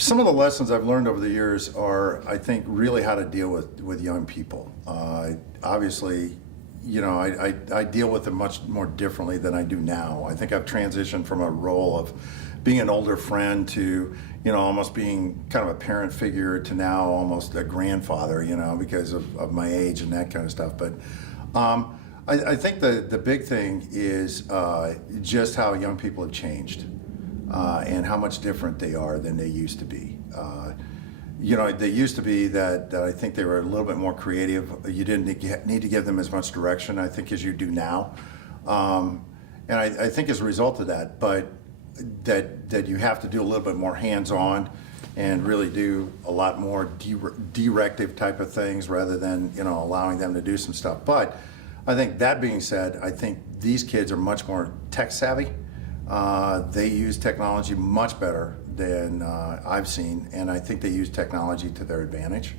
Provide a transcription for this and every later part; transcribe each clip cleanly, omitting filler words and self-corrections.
Some of the lessons I've learned over the years are, I think, really how to deal with young people. Obviously, I deal with them much more differently than I do now. I think I've transitioned from a role of being an older friend to, almost being kind of a parent figure to now almost a grandfather, because of my age and that kind of stuff. But I think the big thing is just how young people have changed. And how much different they are than they used to be. They used to be that I think they were a little bit more creative. You didn't need to give them as much direction, I think, as you do now. And I think as a result of that, but that you have to do a little bit more hands-on and really do a lot more directive type of things rather than, allowing them to do some stuff. But I think that being said, I think these kids are much more tech savvy. They use technology much better than I've seen, and I think they use technology to their advantage.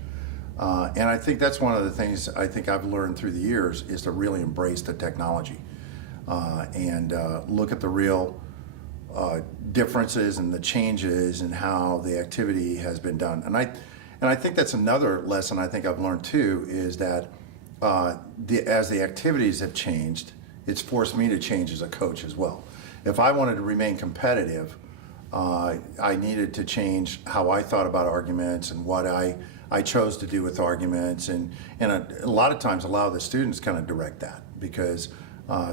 And I think that's one of the things I think I've learned through the years is to really embrace the technology and look at the real differences and the changes in how the activity has been done. And I think that's another lesson I think I've learned too is that as the activities have changed, it's forced me to change as a coach as well. If I wanted to remain competitive, I needed to change how I thought about arguments and what I chose to do with arguments, and a lot of times allow the students kind of direct that because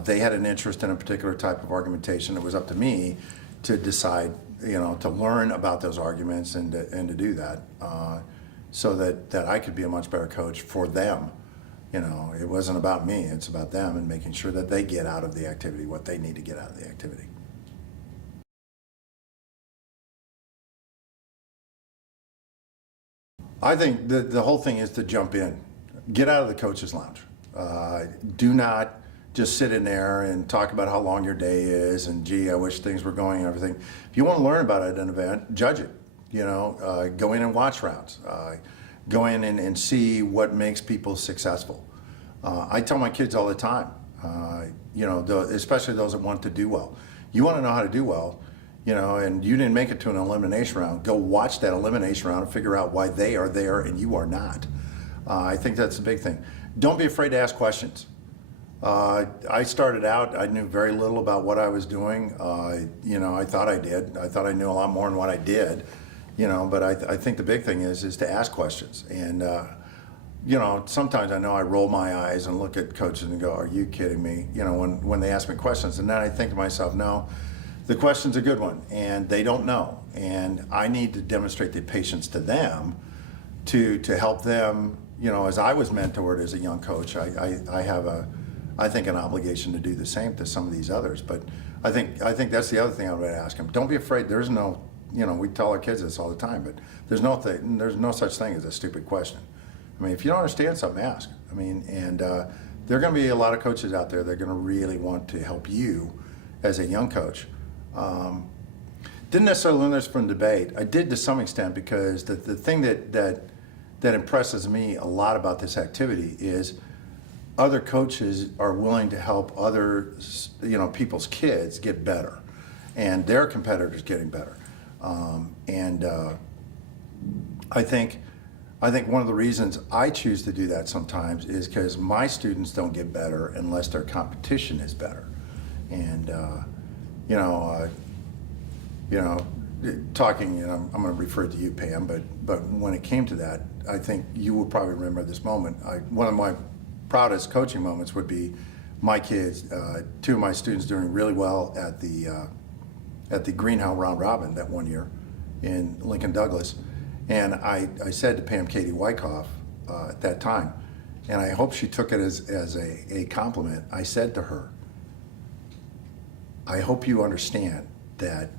they had an interest in a particular type of argumentation. It was up to me to decide, to learn about those arguments and to do that so that I could be a much better coach for them. It wasn't about me, it's about them and making sure that they get out of the activity what they need to get out of the activity. I think the whole thing is to jump in. Get out of the coach's lounge. Do not just sit in there and talk about how long your day is and gee, I wish things were going and everything. If you want to learn about it at an event, judge it. Go in and watch rounds. Go in and see what makes people successful. I tell my kids all the time, especially those that want to do well. You want to know how to do well, and you didn't make it to an elimination round, go watch that elimination round and figure out why they are there and you are not. I think that's the big thing. Don't be afraid to ask questions. I started out, I knew very little about what I was doing. I thought I did. I thought I knew a lot more than what I did. But I think the big thing is to ask questions. And, sometimes I know I roll my eyes and look at coaches and go, are you kidding me? When they ask me questions. And then I think to myself, no, the question's a good one and they don't know. And I need to demonstrate the patience to them to help them, as I was mentored as a young coach, I have I think an obligation to do the same to some of these others. But I think that's the other thing I would ask them. Don't be afraid. There's no, we tell our kids this all the time, but there's no such thing as a stupid question. I mean, if you don't understand something, ask. I mean, and there are going to be a lot of coaches out there that are going to really want to help you as a young coach. Didn't necessarily learn this from debate. I did to some extent because the thing that impresses me a lot about this activity is other coaches are willing to help other people's kids get better and their competitors getting better. I think one of the reasons I choose to do that sometimes is because my students don't get better unless their competition is better. And talking, I'm going to refer to you, Pam, but when it came to that, I think you will probably remember this moment. One of my proudest coaching moments would be my kids, two of my students doing really well at the Greenhouse round robin that one year in Lincoln Douglas. And I said to Pam Katie Wyckoff at that time, and I hope she took it as a compliment, I said to her, I hope you understand that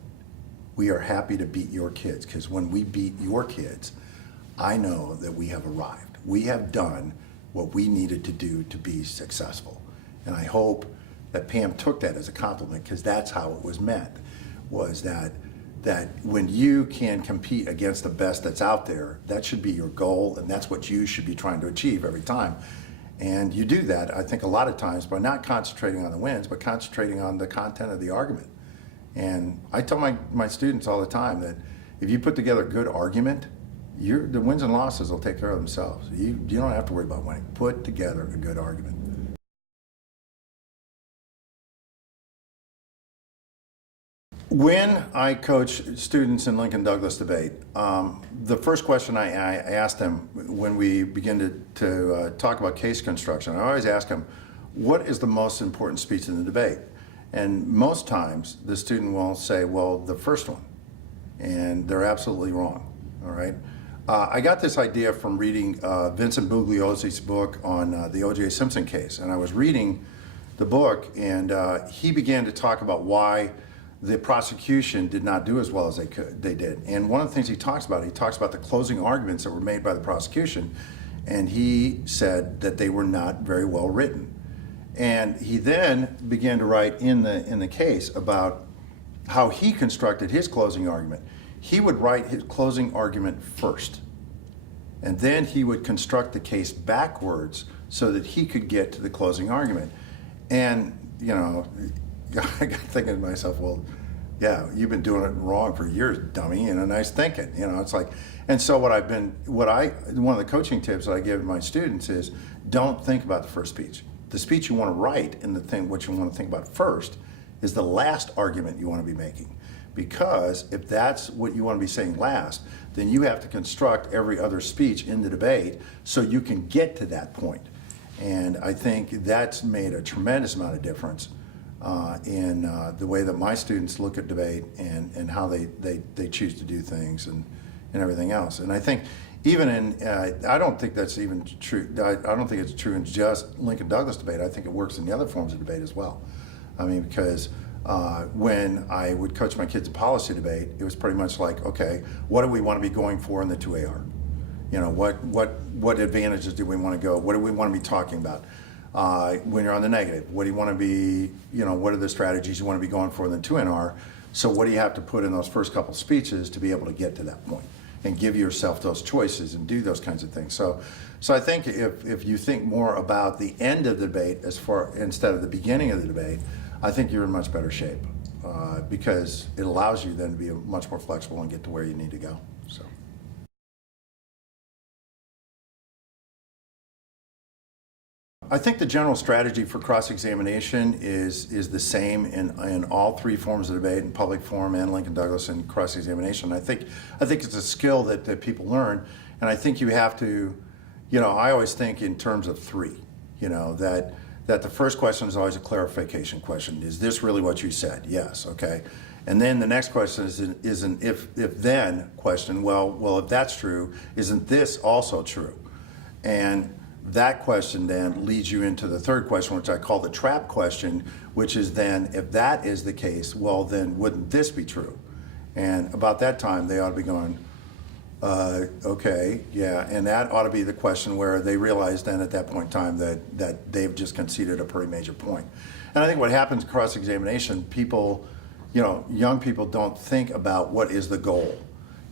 we are happy to beat your kids, because when we beat your kids, I know that we have arrived. We have done what we needed to do to be successful. And I hope that Pam took that as a compliment, because that's how it was meant, was that when you can compete against the best that's out there, that should be your goal, and that's what you should be trying to achieve every time. And you do that, I think, a lot of times by not concentrating on the wins, but concentrating on the content of the argument. And I tell my students all the time that, if you put together a good argument, the wins and losses will take care of themselves. You don't have to worry about winning. Put together a good argument. When I coach students in Lincoln Douglas debate, the first question I ask them when we begin to talk about case construction, I always ask them, what is the most important speech in the debate? And most times the student will say, well, the first one. And they're absolutely wrong, all right? I got this idea from reading Vincent Bugliosi's book on the O.J. Simpson case. And I was reading the book, and he began to talk about why the prosecution did not do as well as they did. And one of the things he talks about the closing arguments that were made by the prosecution, and he said that they were not very well written. And he then began to write in the case about how he constructed his closing argument. He would write his closing argument first, and then he would construct the case backwards so that he could get to the closing argument. And, you know, I got thinking to myself, well, yeah, you've been doing it wrong for years, dummy, and a nice thinking. You know, it's like, and so one of the coaching tips that I give my students is, don't think about the first speech. The speech you want to write and what you want to think about first is the last argument you want to be making. Because if that's what you want to be saying last, then you have to construct every other speech in the debate so you can get to that point. And I think that's made a tremendous amount of difference in the way that my students look at debate and how they choose to do things and everything else. And I think even I don't think that's even true. I don't think it's true in just Lincoln Douglas debate. I think it works in the other forms of debate as well. I mean, because when I would coach my kids in policy debate, it was pretty much like, okay, what do we want to be going for in the 2AR? You know, what advantages do we want to go? What do we want to be talking about? When you're on the negative, what do you want to be, you know, what are the strategies you want to be going for in the 2NR? So what do you have to put in those first couple speeches to be able to get to that point and give yourself those choices and do those kinds of things? So I think if you think more about the end of the debate instead of the beginning of the debate, I think you're in much better shape because it allows you then to be much more flexible and get to where you need to go. So. I think the general strategy for cross-examination is the same in all three forms of debate, in public forum and Lincoln Douglas and cross-examination. I think it's a skill that people learn, and I think you have to, you know, I always think in terms of three, you know, that the first question is always a clarification question. Is this really what you said? Yes, okay. And then the next question is an if-then question. Well, if that's true, isn't this also true? And that question then leads you into the third question, which I call the trap question, which is then, if that is the case, well, then wouldn't this be true? And about that time, they ought to be going, okay, yeah, and that ought to be the question where they realize then at that point in time that they've just conceded a pretty major point. And I think what happens in cross-examination, people, you know, young people don't think about what is the goal.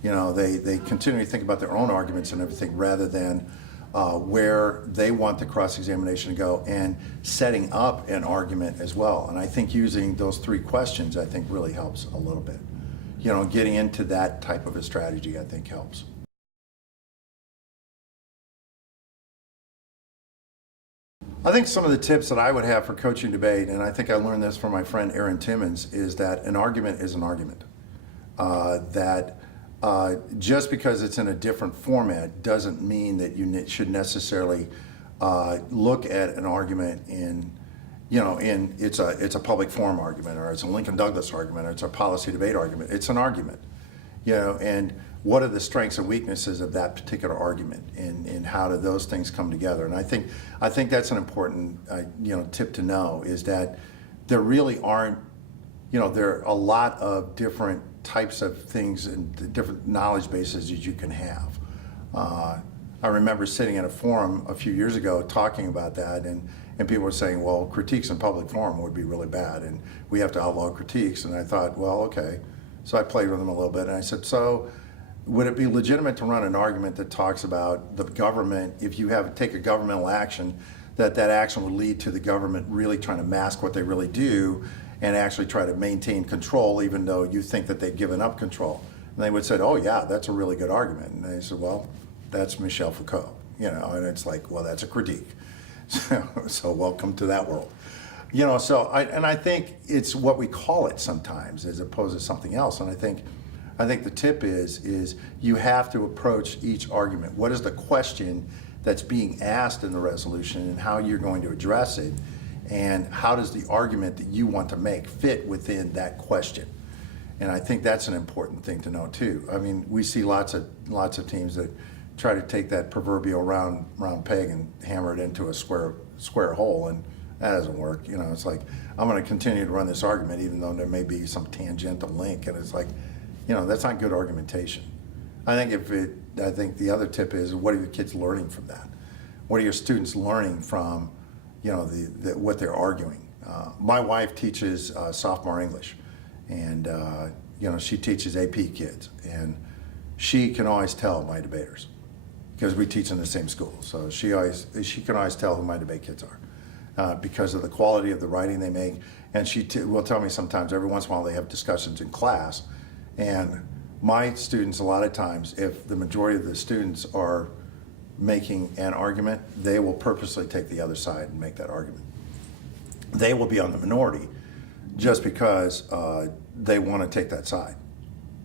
You know, they continually think about their own arguments and everything rather than where they want the cross-examination to go and setting up an argument as well. And I think using those three questions, I think really helps a little bit. You know, getting into that type of a strategy, I think helps. I think some of the tips that I would have for coaching debate, and I think I learned this from my friend Aaron Timmons, is that an argument is an argument. Just because it's in a different format doesn't mean that you should necessarily look at an argument it's a public forum argument, or it's a Lincoln Douglas argument, or it's a policy debate argument. It's an argument, you know, and what are the strengths and weaknesses of that particular argument, and how do those things come together? And I think that's an important tip to know, is that there really aren't, you know, there are a lot of different types of things and different knowledge bases that you can have. I remember sitting in a forum a few years ago talking about that, and people were saying, well, critiques in public forum would be really bad, and we have to outlaw critiques. And I thought, well, okay. So I played with them a little bit, and I said, so would it be legitimate to run an argument that talks about the government, if you take a governmental action, that action would lead to the government really trying to mask what they really do and actually try to maintain control even though you think that they've given up control? And they would say, oh yeah, that's a really good argument. And they said, well, that's Michel Foucault, and it's like, well, that's a critique. So welcome to that world. So I think it's what we call it sometimes as opposed to something else. And I think the tip is you have to approach each argument. What is the question that's being asked in the resolution, and how you're going to address it, and how does the argument that you want to make fit within that question? And I think that's an important thing to know too. I mean, we see lots of teams that try to take that proverbial round peg and hammer it into a square hole, and that doesn't work. It's like, I'm going to continue to run this argument even though there may be some tangential link, and it's like, that's not good argumentation. I think the other tip is, what are your kids learning from that? What are your students learning from, what they're arguing? My wife teaches sophomore English, and she teaches AP kids, and she can always tell my debaters because we teach in the same school. So she can always tell who my debate kids are because of the quality of the writing they make. And she will tell me sometimes, every once in a while, they have discussions in class, and my students, a lot of times, if the majority of the students are making an argument, they will purposely take the other side and make that argument. They will be on the minority just because they want to take that side.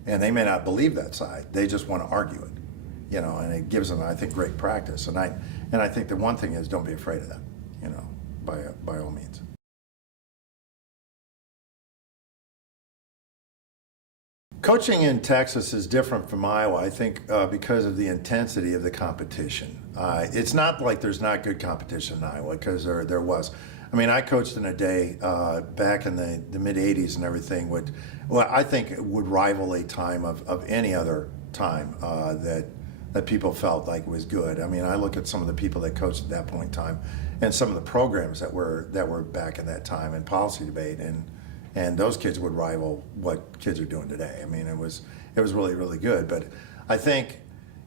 And they may not believe that side, they just want to argue it, and it gives them, I think, great practice. And I think the one thing is, don't be afraid of that, by all means. Coaching in Texas is different from Iowa, I think, because of the intensity of the competition. It's not like there's not good competition in Iowa, because there was. I mean, I coached in a day back in the mid-'80s, and everything I think it would rival a time of any other time that people felt like was good. I mean, I look at some of the people that coached at that point in time, and some of the programs that were back in that time in policy debate, and those kids would rival what kids are doing today. I mean, it was really, really good. But I think,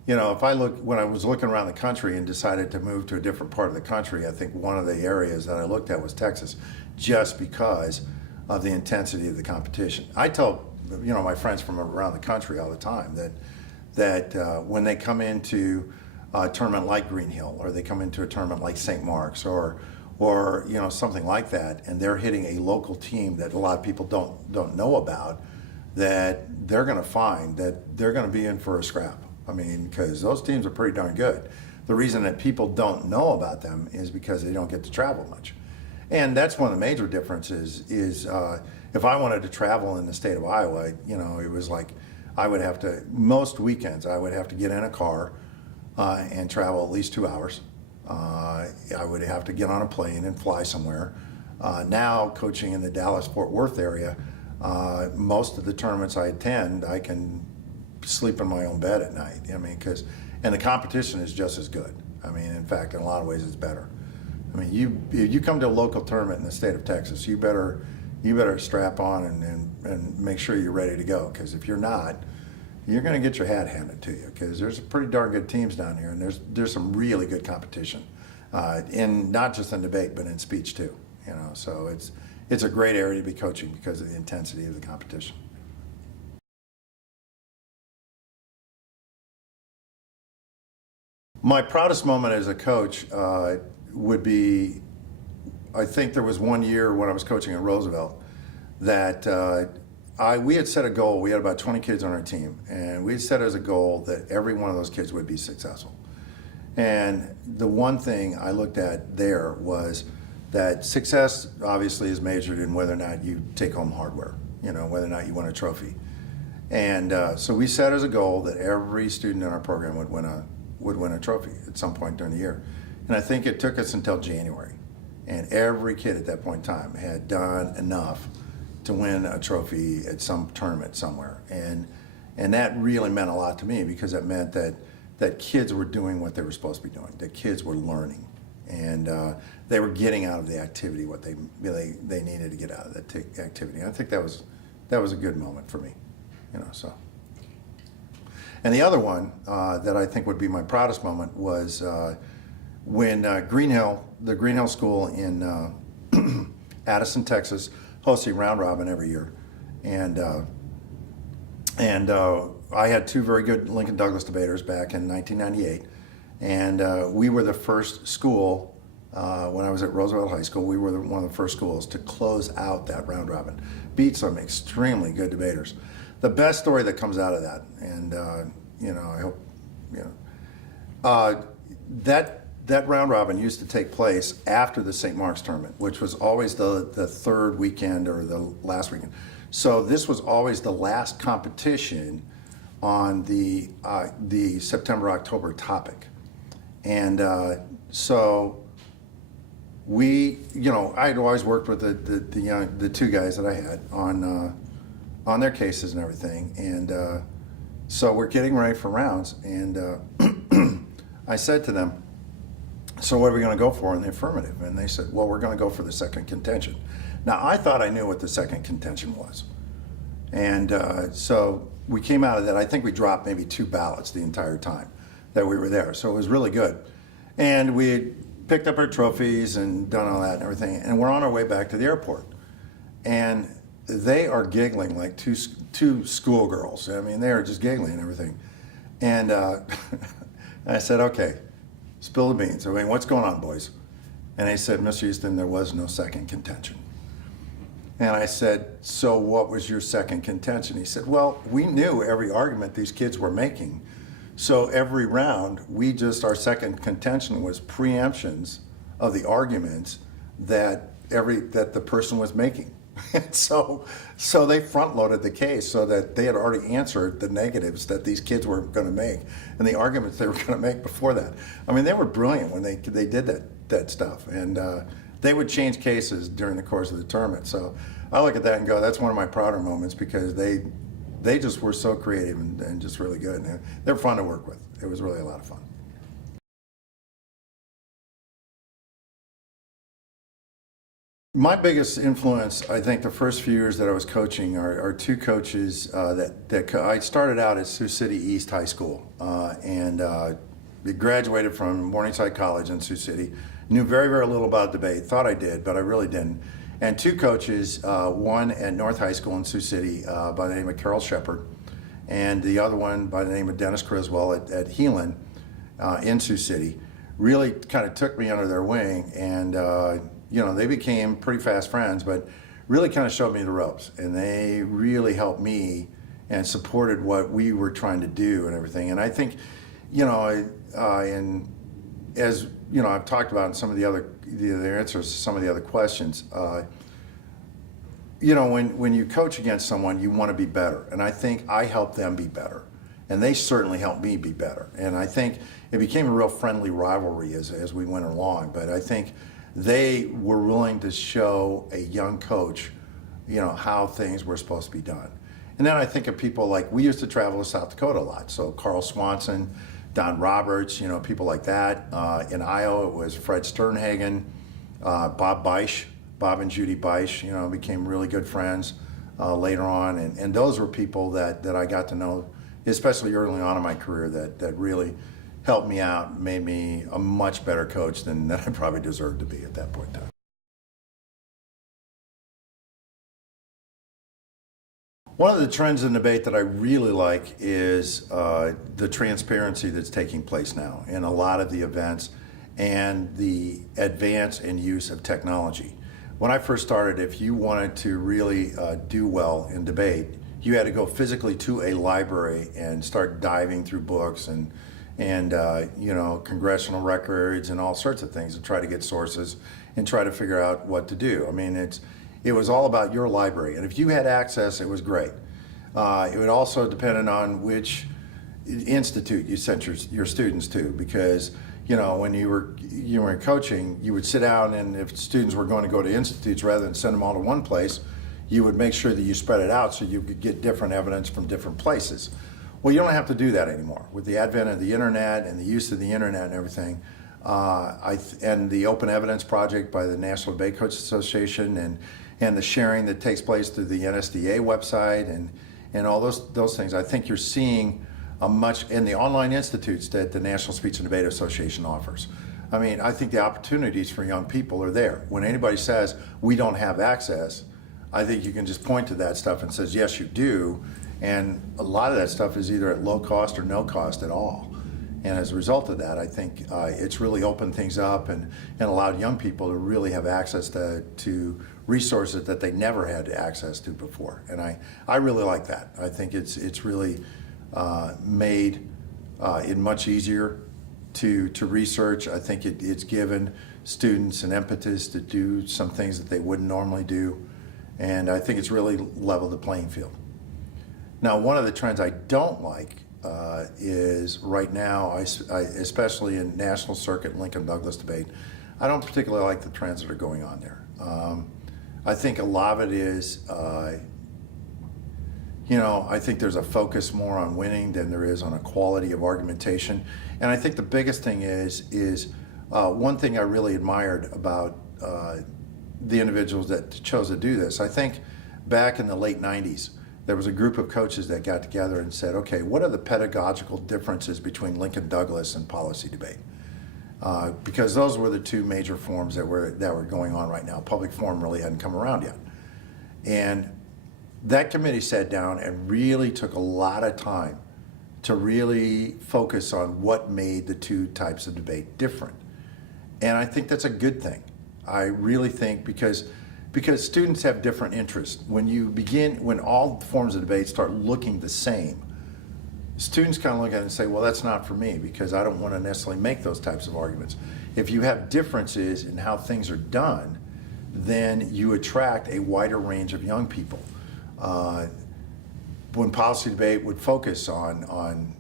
when I was looking around the country and decided to move to a different part of the country, I think one of the areas that I looked at was Texas, just because of the intensity of the competition. I tell, my friends from around the country all the time that when they come into a tournament like Green Hill, or they come into a tournament like St. Mark's, or something like that, and they're hitting a local team that a lot of people don't know about, that they're going to find that they're going to be in for a scrap. I mean, because those teams are pretty darn good. The reason that people don't know about them is because they don't get to travel much. And that's one of the major differences is if I wanted to travel in the state of Iowa, it was like most weekends I would have to get in a car and travel at least 2 hours. I would have to get on a plane and fly somewhere. Now, coaching in the Dallas-Fort Worth area, most of the tournaments I attend, I can sleep in my own bed at night. I mean, and the competition is just as good. I mean, in fact, in a lot of ways, it's better. I mean, if you come to a local tournament in the state of Texas, you better strap on and make sure you're ready to go. Because if you're not, you're going to get your hat handed to you, because there's pretty darn good teams down here, and there's some really good competition, in not just in debate but in speech too. So it's a great area to be coaching because of the intensity of the competition. My proudest moment as a coach would be, I think there was one year when I was coaching at Roosevelt that we had set a goal. We had about 20 kids on our team, and we had set as a goal that every one of those kids would be successful. And the one thing I looked at there was that success obviously is measured in whether or not you take home hardware, whether or not you win a trophy. And so we set as a goal that every student in our program would win a trophy at some point during the year. And I think it took us until January, and every kid at that point in time had done enough to win a trophy at some tournament somewhere. And that really meant a lot to me, because it meant that kids were doing what they were supposed to be doing, that kids were learning, and they were getting out of the activity what they needed to get out of that activity. And I think that was a good moment for me, so. And the other one that I think would be my proudest moment was when the Green Hill School in Addison, Texas, hosts a round robin every year, and I had two very good Lincoln Douglas debaters back in 1998, and we were the first school. When I was at Roosevelt High School, we were one of the first schools to close out that round robin, beat some extremely good debaters. The best story that comes out of that, and I hope, that round robin used to take place after the St. Mark's tournament, which was always the third weekend or the last weekend. So this was always the last competition on the September-October topic, and so. I'd always worked with the two guys that I had on their cases and everything, and so we're getting ready for rounds, and I said to them, "So what are we going to go for in the affirmative?" And they said, "Well, we're going to go for the second contention." Now I thought I knew what the second contention was, and so we came out of that. I think we dropped maybe 2 ballots the entire time that we were there, so it was really good, and we picked up our trophies and done all that and everything, and we're on our way back to the airport, and they are giggling like two schoolgirls. I mean, they are just giggling and everything, and I said, "Okay, spill the beans. I mean, what's going on, boys?" And they said, "Mr. Huston, there was no second contention." And I said, "So what was your second contention?" He said, "Well, we knew every argument these kids were making. So every round, our second contention was preemptions of the arguments that the person was making." so they front loaded the case so that they had already answered the negatives that these kids were going to make and the arguments they were going to make before that. I mean, they were brilliant when they did that stuff, and they would change cases during the course of the tournament. So I look at that and go, that's one of my prouder moments, because they just were so creative and just really good. And they're fun to work with. It was really a lot of fun. My biggest influence, I think, the first few years that I was coaching are two coaches I started out at Sioux City East High School, and graduated from Morningside College in Sioux City. Knew very, very little about debate. Thought I did, but I really didn't. And two coaches, one at North High School in Sioux City by the name of Carol Shepard, and the other one by the name of Dennis Criswell at Heelan in Sioux City, really kind of took me under their wing, and they became pretty fast friends, but really kind of showed me the ropes, and they really helped me and supported what we were trying to do and everything. And I think, and as I've talked about in some of the answers to some of the other questions, when you coach against someone, you want to be better. And I think I helped them be better. And they certainly helped me be better. And I think it became a real friendly rivalry as we went along. But I think they were willing to show a young coach, how things were supposed to be done. And then I think of people like, we used to travel to South Dakota a lot. So Carl Swanson, Don Roberts, people like that. In Iowa, it was Fred Sternhagen, Bob and Judy Beisch, became really good friends later on. And those were people that I got to know, especially early on in my career, that really helped me out, made me a much better coach than I probably deserved to be at that point in time. One of the trends in debate that I really like is the transparency that's taking place now in a lot of the events and the advance and use of technology. When I first started, if you wanted to really do well in debate, you had to go physically to a library and start diving through books and congressional records and all sorts of things to try to get sources and try to figure out what to do. I mean, it was all about your library, and if you had access, it was great. It would also depend on which institute you sent your students to, because when you were coaching, you would sit down, and if students were going to go to institutes, rather than send them all to one place, you would make sure that you spread it out so you could get different evidence from different places. Well, you don't have to do that anymore. With the advent of the internet and the use of the internet and everything, and the Open Evidence Project by the National Debate Coaches Association, and the sharing that takes place through the NSDA website and all those things, I think you're seeing in the online institutes that the National Speech and Debate Association offers. I mean, I think the opportunities for young people are there. When anybody says we don't have access, I think you can just point to that stuff and says, yes, you do. And a lot of that stuff is either at low cost or no cost at all. And as a result of that, I think it's really opened things up and allowed young people to really have access to resources that they never had access to before. And I really like that. I think it's really made it much easier to research. I think it's given students an impetus to do some things that they wouldn't normally do. And I think it's really leveled the playing field. Now, one of the trends I don't like is right now, especially in national circuit Lincoln Douglas debate, I don't particularly like the trends that are going on there. I think a lot of it is, I think there's a focus more on winning than there is on a quality of argumentation. And I think the biggest thing is one thing I really admired about the individuals that chose to do this. I think back in the late 90s, there was a group of coaches that got together and said, okay, what are the pedagogical differences between Lincoln Douglas and policy debate? Because those were the two major forms that were going on right now. Public forum really hadn't come around yet. And that committee sat down and really took a lot of time to really focus on what made the two types of debate different. And I think that's a good thing. I really think because students have different interests. When all forms of debate start looking the same, students kind of look at it and say, well, that's not for me because I don't want to necessarily make those types of arguments. If you have differences in how things are done, then you attract a wider range of young people. When policy debate would focus on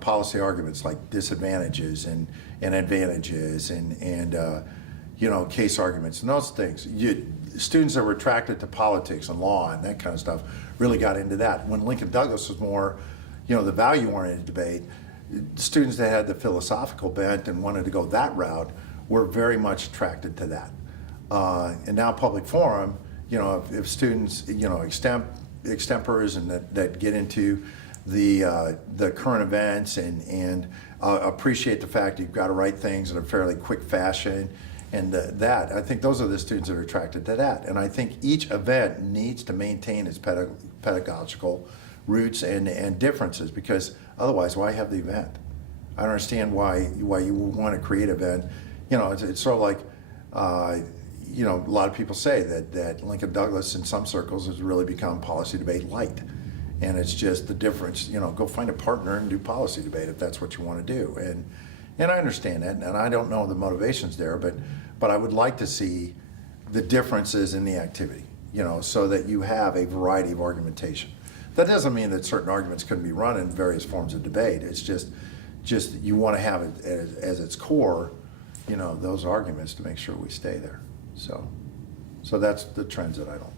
policy arguments like disadvantages and advantages and case arguments and those things, students that were attracted to politics and law and that kind of stuff really got into that. When Lincoln Douglas was more, the value-oriented debate, students that had the philosophical bent and wanted to go that route were very much attracted to that. And now public forum, if students, extempors and that get into the current events and appreciate the fact you've got to write things in a fairly quick fashion. And I think those are the students that are attracted to that. And I think each event needs to maintain its pedagogical roots and differences, because otherwise, why have the event? I don't understand why you want to create an event. It's sort of like, a lot of people say that Lincoln Douglas in some circles has really become policy debate light. And it's just the difference, go find a partner and do policy debate if that's what you want to do. And I understand that, and I don't know the motivations there, but I would like to see the differences in the activity, so that you have a variety of argumentation. That doesn't mean that certain arguments couldn't be run in various forms of debate. It's just you want to have it as its core, those arguments to make sure we stay there. So that's the trends that I don't